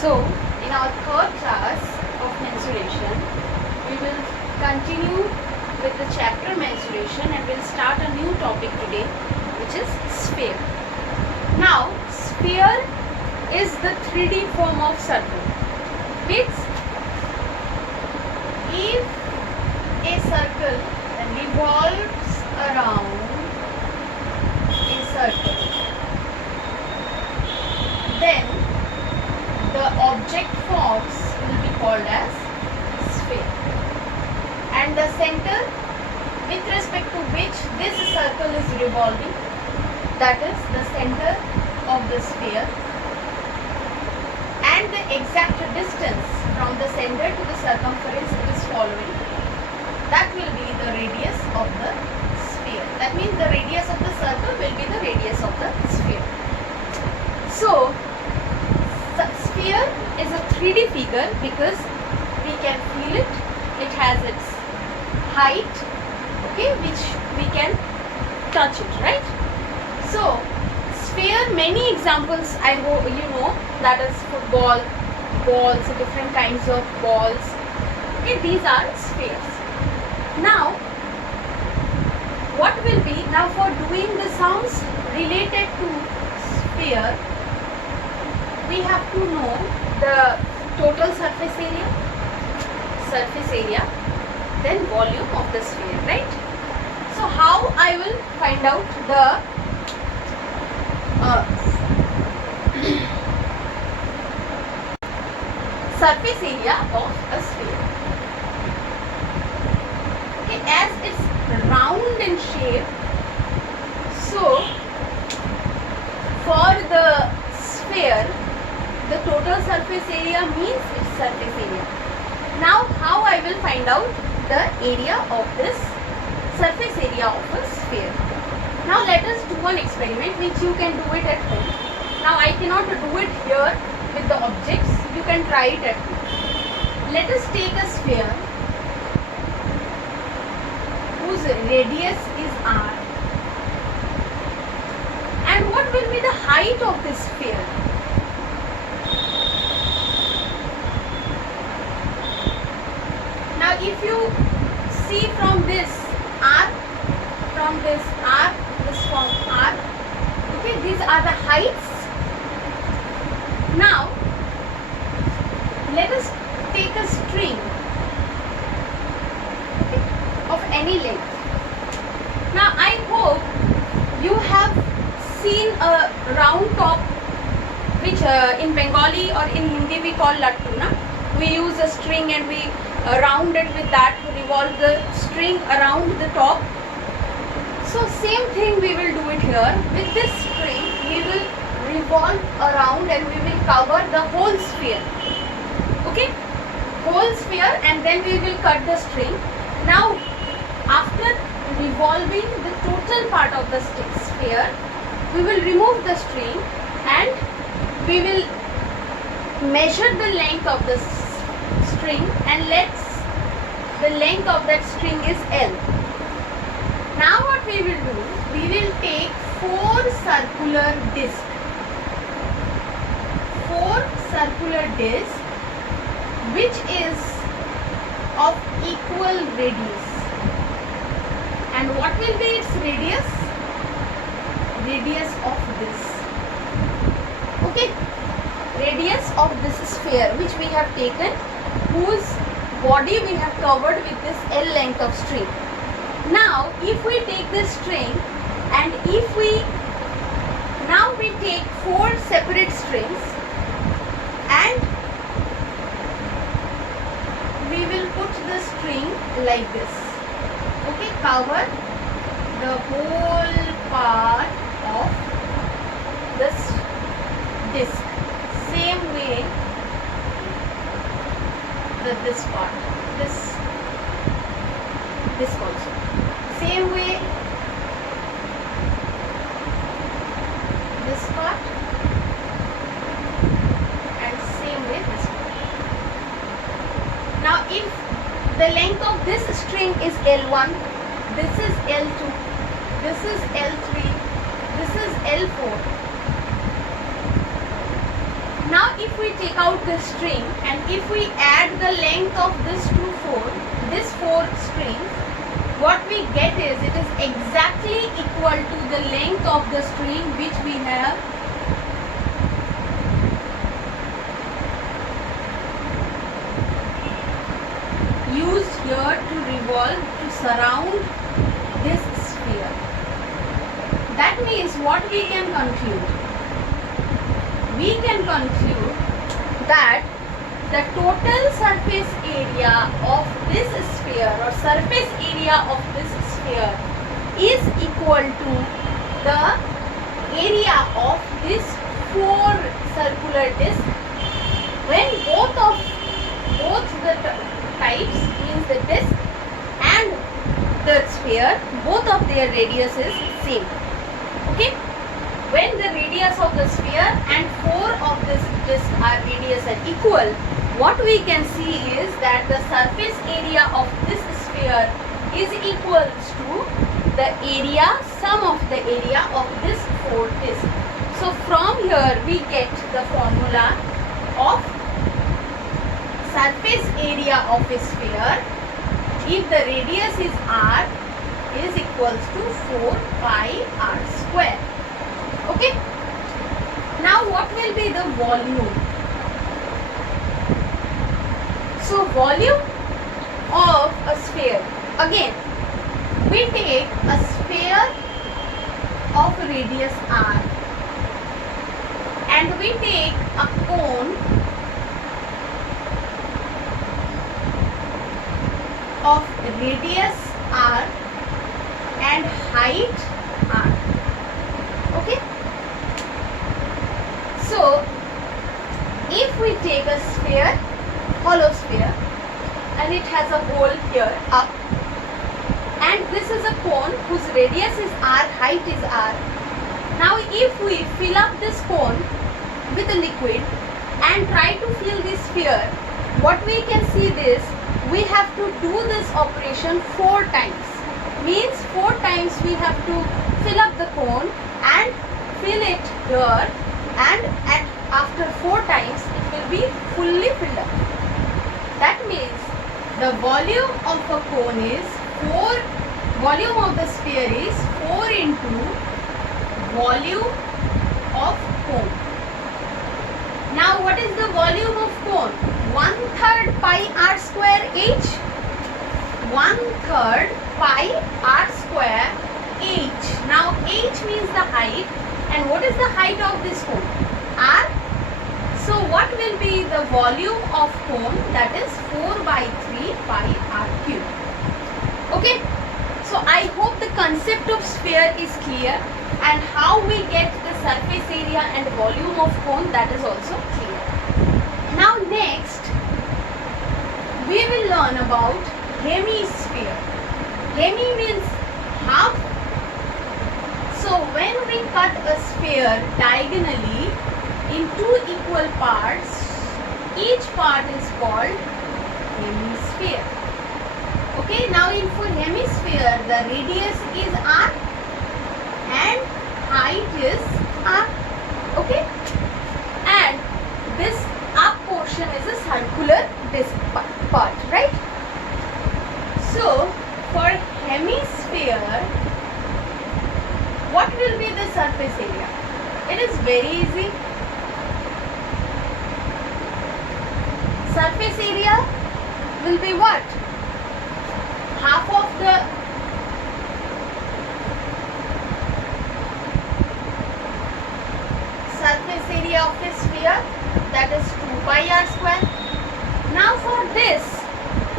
So, in our third class of mensuration, we will continue with the chapter mensuration and we'll start a new topic today, which is sphere. Now, sphere is the 3D form of circle. Means, if a circle revolves around a circle, then the object forms will be called as sphere, and the center with respect to which this circle is revolving, that is the center of the sphere, and the exact distance from the center to the circumference it is following, that will be the radius of the sphere. That means the radius of the circle will be the radius of the sphere. So, sphere is a 3D figure because we can feel it. It has its height, okay, which we can touch it, right? So, sphere, many examples I hope you know, that is football, balls, different kinds of balls. Okay, these are spheres. Now, what will be, now for doing the sums related to sphere, we have to know the total surface area, then volume of the sphere, right? So how I will find out the surface area of a sphere? Okay, as it's round in shape, so for the sphere, the total surface area means its surface area. Now, how I will find out the area of this surface area of a sphere? Now, let us do one experiment which you can do it at home. Now, I cannot do it here with the objects. You can try it at home. Let us take a sphere whose radius is r. And what will be the height of this sphere? Now, if you see from this r, this from r, okay, these are the heights. Now, let us take a string, okay, of any length. Now, I hope you have seen a round top, which in Bengali or in Hindi we call lattu, na? We use a string and we round it with that to revolve the string around the top. So same thing we will do it here. With this string we will revolve around and we will cover the whole sphere. Okay, whole sphere, and then we will cut the string. Now, after revolving the total part of the sphere, we will remove the string and we will measure the length of the string, and the length of that string is L. Now what we will do, we will take 4 circular discs. 4 circular discs which is of equal radius. And what will be its radius? Radius of this. Okay, radius of this sphere which we have taken, whose body we have covered with this L length of string. Now, if we take this string and if we take 4 separate strings and we will put the string like this. Okay, cover the whole part of this disc. Same way this part, this also. Same way this part, and same way this part. Now, if the length of this string is L1, this is L2, this is L3, this is L4. Now if we take out the string and if we add the length of this this four strings, what we get is it is exactly equal to the length of the string which we have used here to revolve, to surround this sphere. That means what we can conclude? We can conclude that the total surface area of this sphere or surface area of this sphere is equal to the area of this four circular discs when both the types, means the disc and the sphere, both of their radius is same. Okay, when the radius of the sphere and four of this disc are radius are equal, what we can see is that the surface area of this sphere is equals to the area, sum of the area of this four disc. So from here we get the formula of surface area of a sphere if the radius is r is equals to 4 pi r square. Okay. Now what will be the volume? So volume of a sphere, again we take a sphere of radius r and we take a cone of radius r and height r. Okay. So if we take a sphere, hollow sphere, and it has a hole here up, and this is a cone whose radius is r, height is r. Now if we fill up this cone with a liquid and try to fill this sphere, what we can see is we have to do this operation 4 times. Means 4 times we have to fill up the cone and fill it here, and after 4 times it will be fully filled up. That means the volume of a cone is 4, volume of the sphere is 4 into volume of cone. Now what is the volume of cone? 1/3 pi r square h. 1/3 pi r square h. Now h means the height, and what is the height of this cone? R. So what will be the volume of cone? That is 4/3 pi r cube. Okay. So I hope the concept of sphere is clear, and how we get the surface area and volume of cone, that is also clear. Now next we will learn about hemisphere. Hemi means half. So when we cut a sphere diagonally in 2 equal parts, each part is called hemisphere. Okay, now for hemisphere the radius is r and height is r. Okay, and this up portion is a circular disc part, right? So for hemisphere, what will be the surface area? It is very easy. Surface area will be what? Half of the surface area of a sphere, that is 2 pi r square. Now for this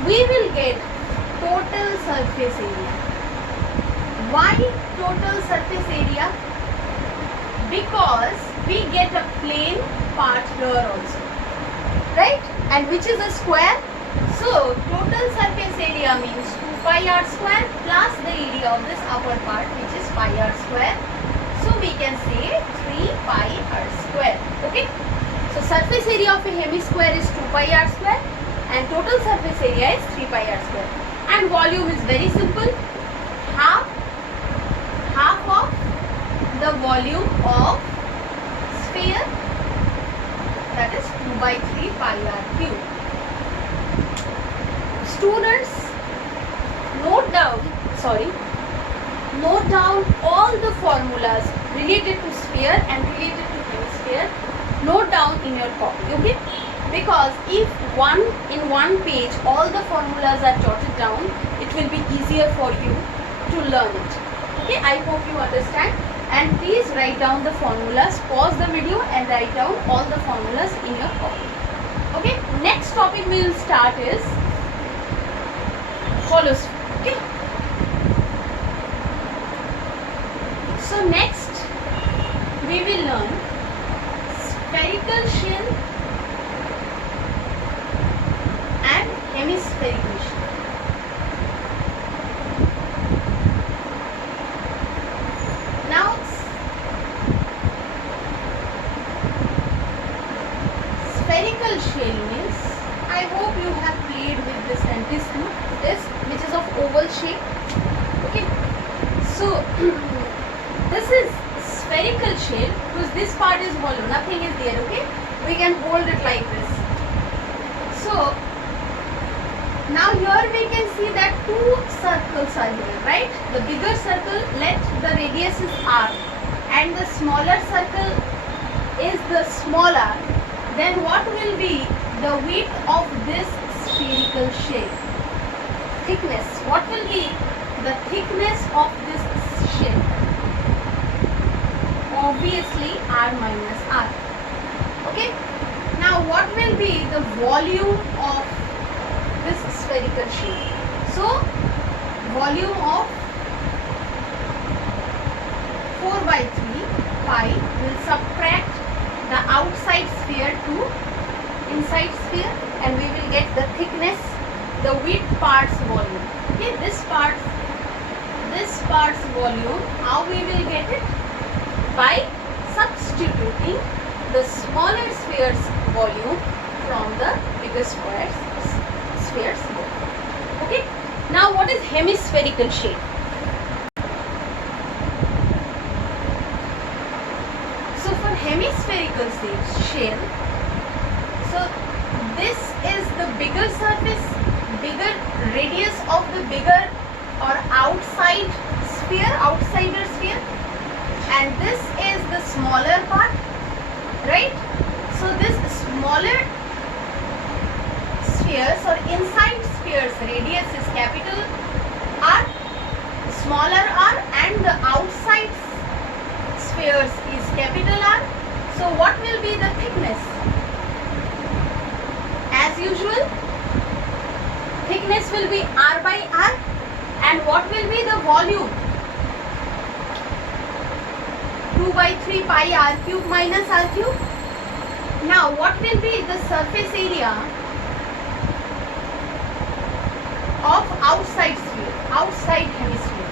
we will get total surface area. Why total surface area? Because we get a plane part here also, right? And which is a square. So total surface area means 2 pi r square plus the area of this upper part, which is pi r square. So we can say 3 pi r square. Okay. So surface area of a hemisquare is 2 pi r square and total surface area is 3 pi r square. And volume is very simple. Half of the volume of sphere that is 2 by 3 pi r cube. Students, note down all the formulas related to sphere and related to hemisphere. Note down in your copy, okay? Because if in one page all the formulas are jotted down, it will be easier for you to learn it. Okay, I hope you understand. And please write down the formulas, pause the video and write down all the formulas in your copy. Okay, next topic we will start is hollow sphere. Okay, so next we will learn spherical shell and hemispherical shell. Now spherical shell means, I hope you have played with this and this which is of oval shape. Okay, so this is spherical shell because this part is hollow, nothing is there. Okay, we can hold it like this. So now here we can see that two circles are here, right? The bigger circle, let the radius is r, and the smaller circle is the small r. Then what will be the width of this spherical shell? Thickness. What will be the thickness of this shell? Obviously r minus r. Okay. Now what will be the volume of this spherical shell? So volume of 4 by 3 pi will subtract the outside sphere to inside sphere and we will get the thickness, the width part's volume. Okay, this part's volume, how we will get it? By substituting the smaller sphere's volume from the bigger sphere's volume. Okay, now what is hemispherical shell? So for hemispherical shell, so this is the bigger surface, bigger radius of the bigger or outsider sphere, and this is the smaller part, right? So this smaller spheres or inside spheres radius is capital R, smaller r, and the outside spheres is capital R. So what will be the thickness? As usual, thickness will be r by r, and what will be the volume? 2 by 3 pi r cube minus r cube. Now what will be the surface area of outside sphere, outside hemisphere?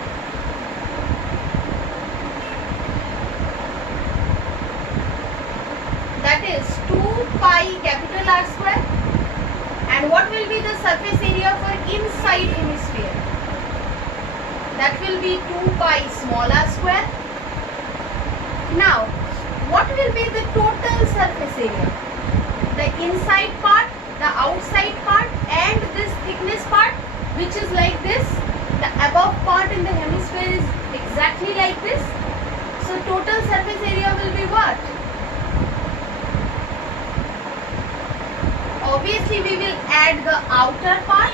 That is 2 pi capital R square. And what will be the surface area for inside hemisphere? That will be 2 pi small r square. Now, what will be the total surface area? The inside part, the outside part, and this thickness part, which is like this. The above part in the hemisphere is exactly like this. So total surface area will be what? Obviously we will add the outer part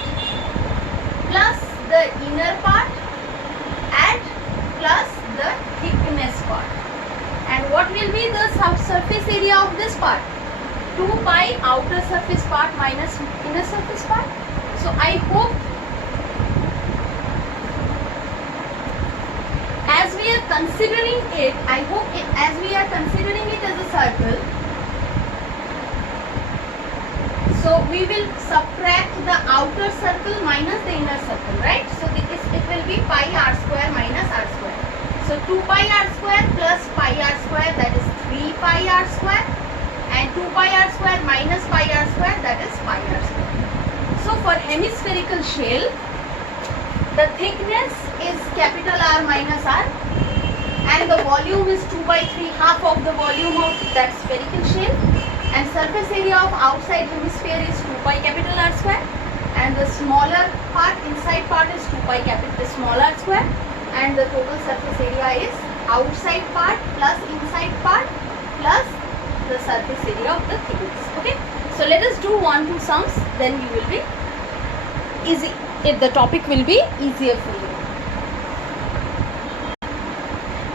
plus the inner part and plus the thickness part. And what will be the surface area of this part? 2 pi outer surface part minus inner surface part. So I hope as we are considering it, as we are considering it as a circle, so we will subtract the outer circle minus the inner circle, right? So it will be pi r square minus r square. So 2 pi r square plus pi r square, that is 3 pi r square, and 2 pi r square minus pi r square, that is pi r square. So for hemispherical shell, the thickness is capital R minus R, and the volume is 2 by 3, half of the volume of that spherical shell, and surface area of outside hemisphere is 2 pi capital R square, and the smaller part, inside part is 2 pi capital small r square, and the total surface area is outside part plus inside part plus the surface area of the thickness. Okay, so let us do 1-2 sums, then you will be easy, the topic will be easier for you.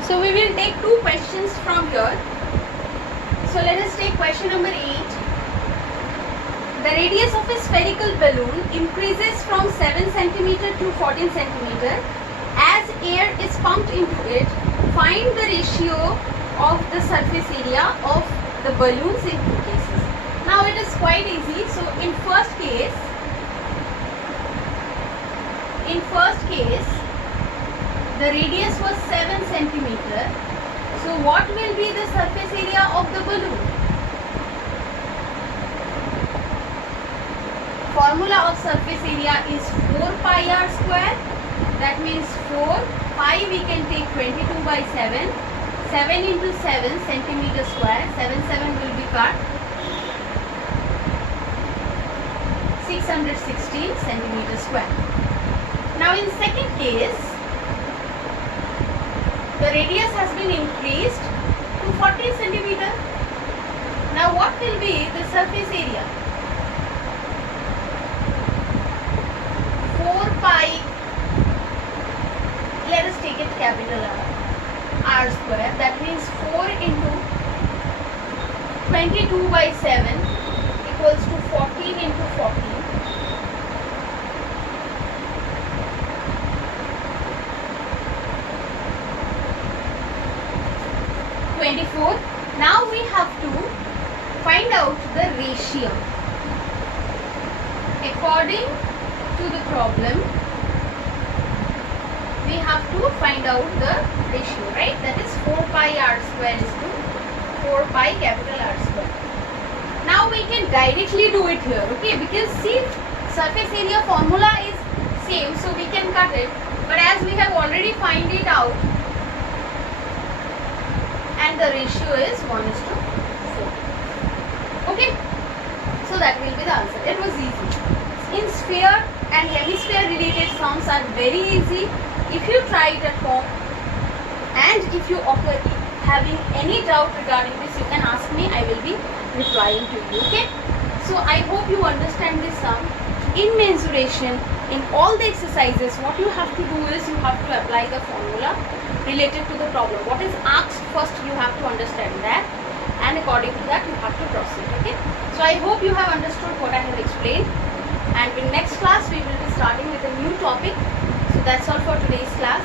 So we will take 2 questions from here. So let us take question number 8. The radius of a spherical balloon increases from 7 cm to 14 cm as air is pumped into it. Find the ratio of the surface area of the balloons in 2 cases. Now it is quite easy. So in first case, the radius was 7 centimeter. So what will be the surface area of the balloon? Formula of surface area is 4 pi r square. That means 4 pi we can take 22 by 7. 7 into 7 centimeter square. 7 will be cut. 616 centimeter square. Now in second case, the radius has been increased to 14 centimeter. Now what will be the surface area? 4 pi, let us take it capital R square. That means 4 into 22 by 7 equals to 14 into 14. 24. Now we have to find out the ratio. According to the problem, we have to find out the ratio, right? That is 4 pi r square is to 4 pi capital R square. Now we can directly do it here, okay? Because see, surface area formula is same, so we can cut it. But as we have already find it out, and the ratio is 1:4. Okay, so that will be the answer. It was easy. In sphere and hemisphere related sums are very easy. If you try it at home, and if you having any doubt regarding this, you can ask me. I will be replying to you. Okay, so I hope you understand this sum. In mensuration, in all the exercises, what you have to do is you have to apply the formula related to the problem. What is asked first, you have to understand that, and according to that you have to proceed. Okay, so I hope you have understood what I have explained, and in next class we will be starting with a new topic. So that's all for today's class.